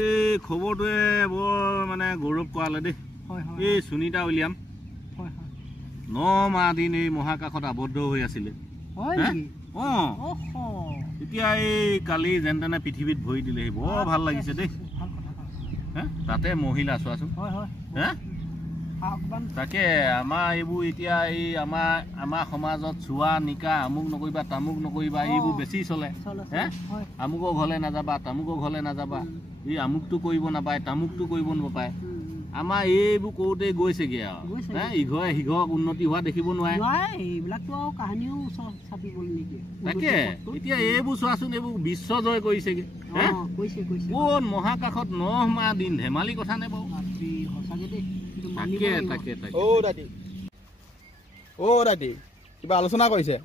এই খবৰটোৱে বৰ মানে গৌৰৱ কৰালে দেই। এই সুনিতা উইলিয়াম 9 মাহ দিন এই মহাকাশত আবদ্ধ হৈ আছিলে। এতিয়া এই কালি যেন তেনে পৃথিৱীত ভৰি দিলেহি, বৰ ভাল লাগিছে দেই। তাতে মহিলা চোৱাচোন। তাকে আমাৰ এইবোৰ এতিয়া এই আমাৰ সমাজত চোৱা নিকা আমুক নকৰিবা তামুক নকৰিবা এইবোৰ বেছি চলে। আমুকৰ ঘৰলৈ নাযাবা তামুকৰ ঘৰলৈ নাযাবা, এই আমুকটো কৰিব নাপায় তামুকটো কৰিব নাপায়। আমাৰ এইবোৰ কৰোঁতে গৈছেগে আৰু ইঘৰে সিঘৰক উন্নতি হোৱা দেখিব নোৱাৰে। তাকে এতিয়া এইবোৰ চোৱাচোন, এইবোৰ বিশ্ব জয় কৰিছেগে। কোন মহাকাশত 9 মাহ দিন ধেমালি কথা নে বাৰু? তাকে দাদী কিবা আলোচনা কৰিছে?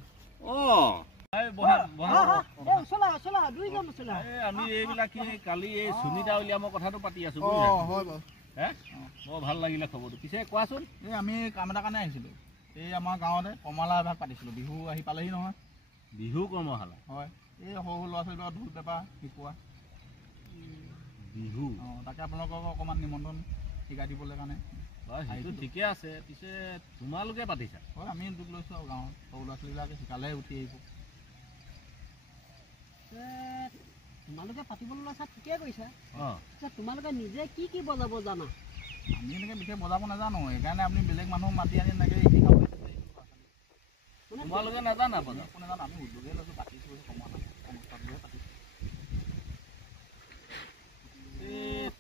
আমি এইবিলাক কালি এই সুনিতা উইলিয়ামৰ কথাটো পাতি আছো। বৰ ভাল লাগিলে খবৰটো। পিছে কোৱাচোন। এই আমি কাম এটা কাৰণে আহিছিলোঁ। এই আমাৰ গাঁৱতে কমলা এভাগ পাতিছিলোঁ। বিহু আহি পালেহি নহয়। বিহু কৰ্মশালা? হয়, এই সৰু সৰু ল'ৰা ছোৱালীবিলাক ঢোল পেঁপা শিকোৱা বিহু। তাকে আপোনালোকক অকণমান নিমন্ত্ৰণ শিকাই দিবলৈ কাৰণে। সেইটো ঠিকে আছে। পিছে তোমালোকে পাতিছা? হয়, আমি যোগ লৈছোঁ আৰু গাঁৱত সৰু ল'ৰা ছোৱালীবিলাকে শিকালে উঠি আহিব। তোমালোকে পাতিবলৈ লৈছা, ঠিকে কৈছা। তোমালোকে নিজে কি কি বজাব জানা? আমি এনেকৈ বিশেষ বজাব নাজানো, সেইকাৰণে আপুনি বেলেগ মানুহ মাতি আনি এনেকৈ শিকাব। তোমালোকে নাজানা বজাব? নাজানো, আমি উদ্যোগে লৈছোঁ, পাতিছোঁ অনুষ্ঠানবোৰে পাতিছোঁ।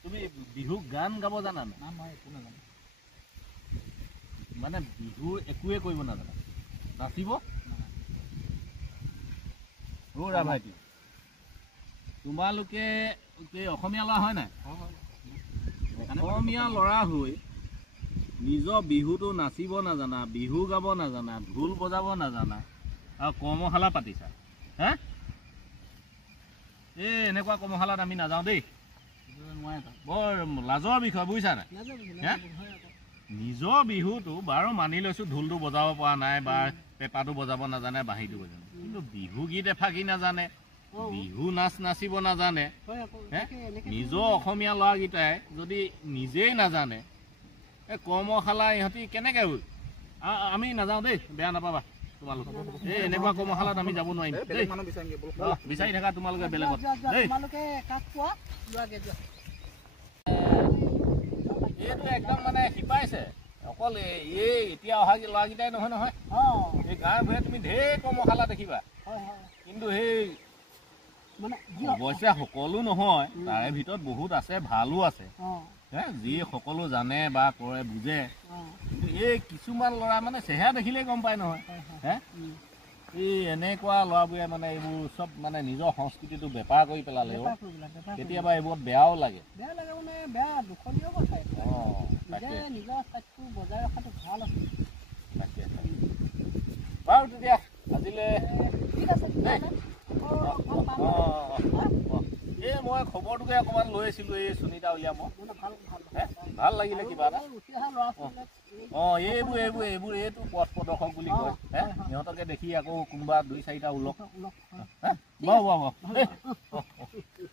তুমি বিহু গান গাব জানা নাই? না, মই একো নাজানো। মানে বিহু একোৱে কৰিব নাজানা? নাচিব? ভাইটি তোমালোকে অসমীয়া ল'ৰা হয় নাই? অসমীয়া ল'ৰা হৈ নিজৰ বিহুটো নাচিব নাজানা, বিহু গাব নাজানা, ঢোল বজাব নাজানা আৰু কৰ্মশালা পাতিছা। এই এনেকুৱা কৰ্মশালাত আমি নাযাওঁ দেই, বৰ লাজৰ বিষয়, বুজিছা নাই? নিজৰ বিহুটো বাৰু মানি লৈছোঁ, ঢোলটো বজাব পৰা নাই বা পেঁপাটো বজাব নাজানে, বাঁহীটো বজাব, কিন্তু বিহু গীত এফাকি নাজানে, বিহু নাচ নাচিব নাজানে। নিজৰ অসমীয়া ল'ৰাকেইটাই যদি নিজেই নাজানে, এই কৰ্মশালা ইহঁতি কেনেকৈ হ'ল? আমি নাযাওঁ দেই, বেয়া নাপাবা তোমালোক। এই এনেকুৱা কৰ্মশালাত আমি যাব নোৱাৰিম দেই। বিচাৰি থাকা তোমালোকে বেলেগত দেই। এইটো একদম মানে শিপাইছে অকল এই এতিয়া অহা ল'ৰাকেইটাই নহয় নহয়, এই গাঁৱে ভূঞে তুমি ঢেৰ কৰ্মশালা দেখিবা। কিন্তু সেই অৱশ্যে সকলো নহয়, তাৰে ভিতৰত বহুত আছে, ভালো আছে। যি সকলো জানে বা কৰে বুজে, কিন্তু এই কিছুমান ল'ৰা মানে চেহেৰা দেখিলেই গম পায় নহয়। এই এনেকুৱা ল'ৰাবোৰে মানে এইবোৰ চব মানে নিজৰ সংস্কৃতিটো বেপাৰ কৰি পেলালে। কেতিয়াবা এইবোৰত বেয়াও লাগে। বাৰু তেতিয়া আজিলৈ এই মই খবৰটোকে অকণমান লৈ আছিলোঁ এই সুনিতা উইলিয়ামৰ। ভাল লাগিলে কিবা এটা। এইবোৰ এইটো পথ প্ৰদৰ্শক বুলি কয়। সিহঁতকে দেখি আকৌ কোনোবা 2-4টা ওলক। বাৰু